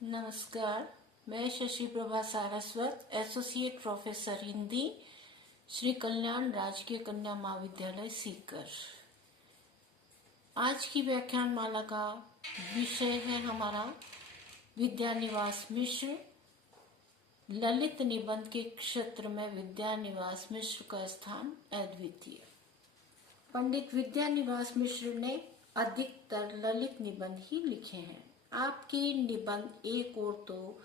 नमस्कार। मैं Shashi Prabha Saraswat, associate professor Hindi, Shri Kalyan राजकीय कन्या महाविद्यालय सीकर। आज की व्याख्यान माला का विषय है हमारा विद्यानिवास मिश्र। ललित निबंध के क्षेत्र में विद्यानिवास मिश्र का स्थान अद्वितीय। पंडित विद्यानिवास मिश्र ने अधिकतर ललित निबंध ही लिखे हैं। आपके निबंध एक और तो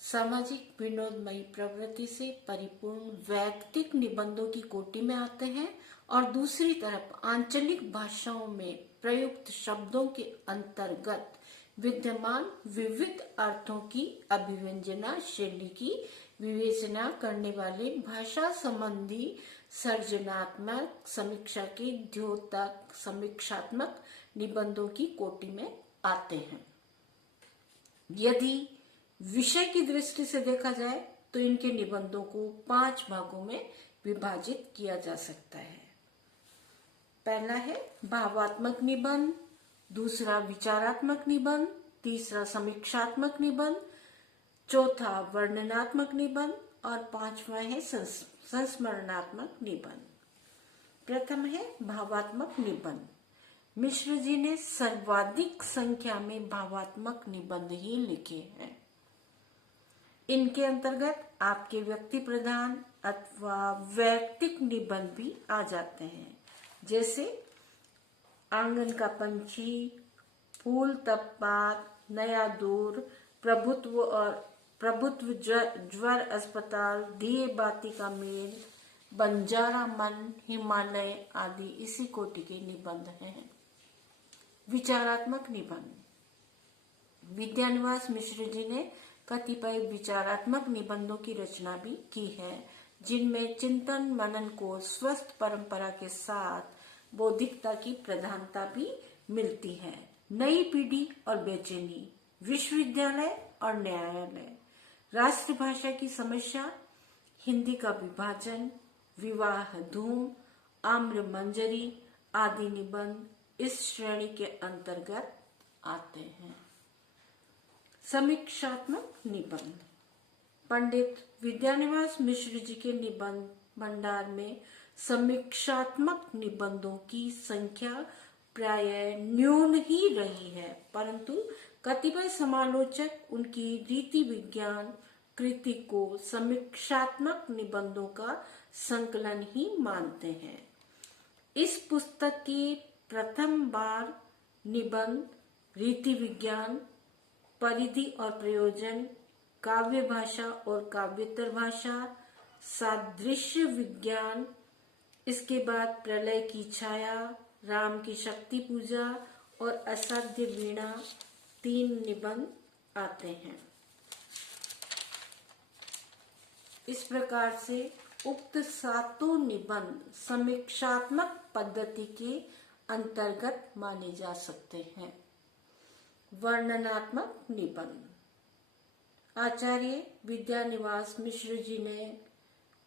सामाजिक विनोदमयी प्रवृत्ति से परिपूर्ण वैयक्तिक निबंधों की कोटि में आते हैं और दूसरी तरफ आंचलिक भाषाओं में प्रयुक्त शब्दों के अंतर्गत विद्यमान विविध अर्थों की अभिव्यंजना शैली की विवेचना करने वाले भाषा संबंधी सर्जनात्मक समीक्षा के द्योतक समीक्षात्मक निबंधों की कोटि में आते हैं। यदि विषय की दृष्टि से देखा जाए तो इनके निबंधों को 5 भागों में विभाजित किया जा सकता है। पहला है भावात्मक निबंध, दूसरा विचारात्मक निबंध, तीसरा समीक्षात्मक निबंध, चौथा वर्णनात्मक निबंध और पांचवा है संस्मरणात्मक निबंध। प्रथम है भावात्मक निबंध। मिश्र जी ने सर्वाधिक संख्या में भावात्मक निबंध ही लिखे हैं। इनके अंतर्गत आपके व्यक्ति प्रधान अथवा वैयक्तिक निबंध भी आ जाते हैं, जैसे आंगन का पंछी, फूल तब पात, नया दौर, प्रभुत्व ज्वर अस्पताल, दिए बाती का मेल, बंजारा मन, हिमालय आदि इसी कोटि के निबंध हैं। विचारात्मक निबंध। विद्यानिवास मिश्र जी ने कतिपय विचारात्मक निबंधों की रचना भी की है, जिनमें चिंतन मनन को स्वस्थ परंपरा के साथ बौद्धिकता की प्रधानता भी मिलती है। नई पीढ़ी और बेचैनी, विश्वविद्यालय और न्यायालय, राष्ट्रभाषा की समस्या, हिंदी का विभाजन, विवाह धूम, आम्र मंजरी आदि निबंध इस श्रेणी के अंतर्गत आते हैं। समीक्षात्मक निबंध। पंडित विद्यानिवास मिश्र जी के निबंध भंडार में समीक्षात्मक निबंधों की संख्या प्रायः न्यून ही रही है, परंतु कतिपय समालोचक उनकी रीति विज्ञान कृति को समीक्षात्मक निबंधों का संकलन ही मानते हैं। इस पुस्तक की प्रथम बार निबंध, रीति विज्ञान, परिधि और प्रयोजन, काव्य भाषा और काव्येतर भाषा, सादृश्य विज्ञान, इसके बाद प्रलय की छाया, राम की शक्ति पूजा और असाध्य वीणा 3 निबंध आते हैं। इस प्रकार से उक्त 7 निबंध समीक्षात्मक पद्धति के अंतर्गत माने जा सकते हैं। वर्णनात्मक निबंध। आचार्य विद्यानिवास मिश्र जी ने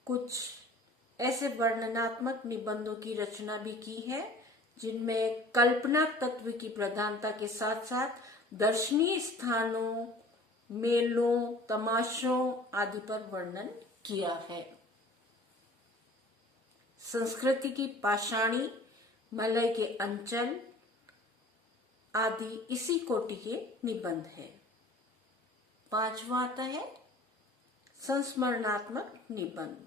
कुछ ऐसे वर्णनात्मक निबंधों की रचना भी की है, जिनमें कल्पना तत्व की प्रधानता के साथ साथ दर्शनीय स्थानों, मेलों, तमाशों आदि पर वर्णन किया है। संस्कृति की पाषाणी, मलय के अंचल आदि इसी कोटि के निबंध है। पांचवा आता है संस्मरणात्मक निबंध।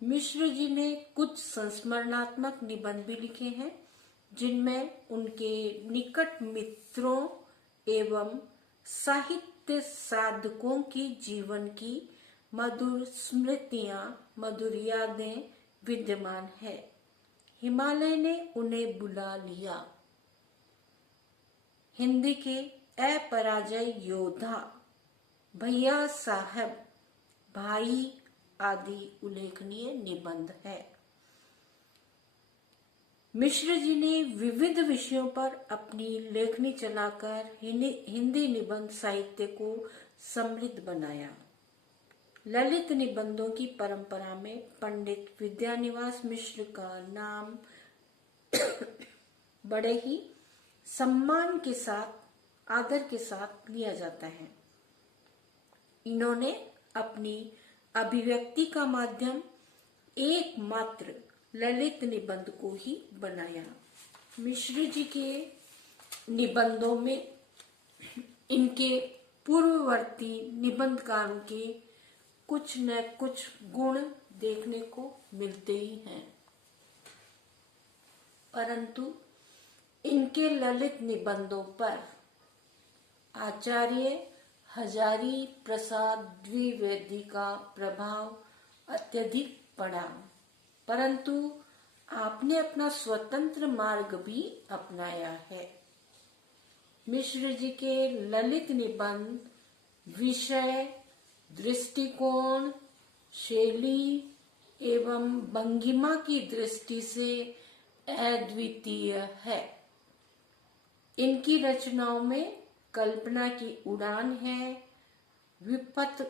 मिश्र जी ने कुछ संस्मरणात्मक निबंध भी लिखे हैं, जिनमें उनके निकट मित्रों एवं साहित्य साधकों की जीवन की मधुर स्मृतियां, मधुर यादें विद्यमान है। हिमालय ने उन्हें बुला लिया, हिंदी के अपराजय योद्धा, भैया साहब, भाई आदि उल्लेखनीय निबंध है। मिश्र जी ने विविध विषयों पर अपनी लेखनी चलाकर हिंदी निबंध साहित्य को समृद्ध बनाया। ललित निबंधों की परंपरा में पंडित विद्यानिवास मिश्र का नाम बड़े ही सम्मान के साथ आदर के साथ लिया जाता है। इन्होंने अपनी अभिव्यक्ति का माध्यम एकमात्र ललित निबंध को ही बनाया। मिश्र जी के निबंधों में इनके पूर्ववर्ती निबंधकारों के कुछ न कुछ गुण देखने को मिलते ही हैं, परंतु इनके ललित निबंधों पर आचार्य हजारी प्रसाद द्विवेदी का प्रभाव अत्यधिक पड़ा, परंतु आपने अपना स्वतंत्र मार्ग भी अपनाया है। मिश्र जी के ललित निबंध विषय, दृष्टिकोण, शैली एवं भंगिमा की दृष्टि से अद्वितीय है। इनकी रचनाओं में कल्पना की उड़ान है, विपथ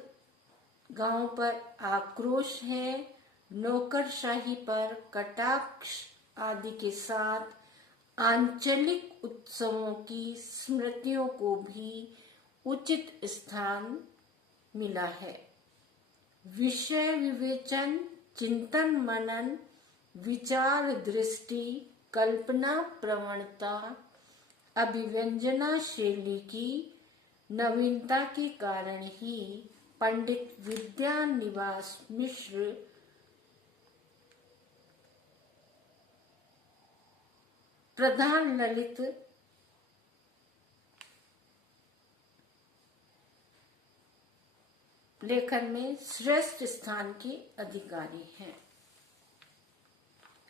गांव पर आक्रोश है, नौकरशाही पर कटाक्ष आदि के साथ आंचलिक उत्सवों की स्मृतियों को भी उचित स्थान मिला है। विषय विवेचन, चिंतन मनन, विचार दृष्टि, कल्पना प्रवणता, अभिव्यंजना शैली की नवीनता के कारण ही पंडित विद्यानिवास मिश्र प्रधान ललित लेखन में श्रेष्ठ स्थान के अधिकारी हैं।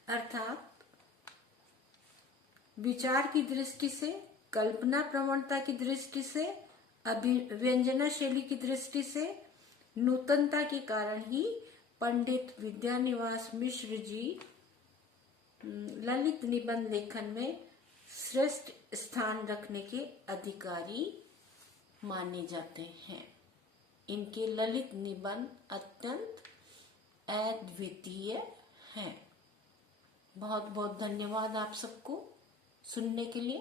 अर्थात विचार की दृष्टि से, कल्पना प्रवणता की दृष्टि से, अभिव्यंजना शैली की दृष्टि से नूतनता के कारण ही पंडित विद्यानिवास मिश्र जी ललित निबंध लेखन में श्रेष्ठ स्थान रखने के अधिकारी माने जाते हैं। इनके ललित निबंध अत्यंत अद्वितीय हैं। बहुत बहुत धन्यवाद आप सबको सुनने के लिए।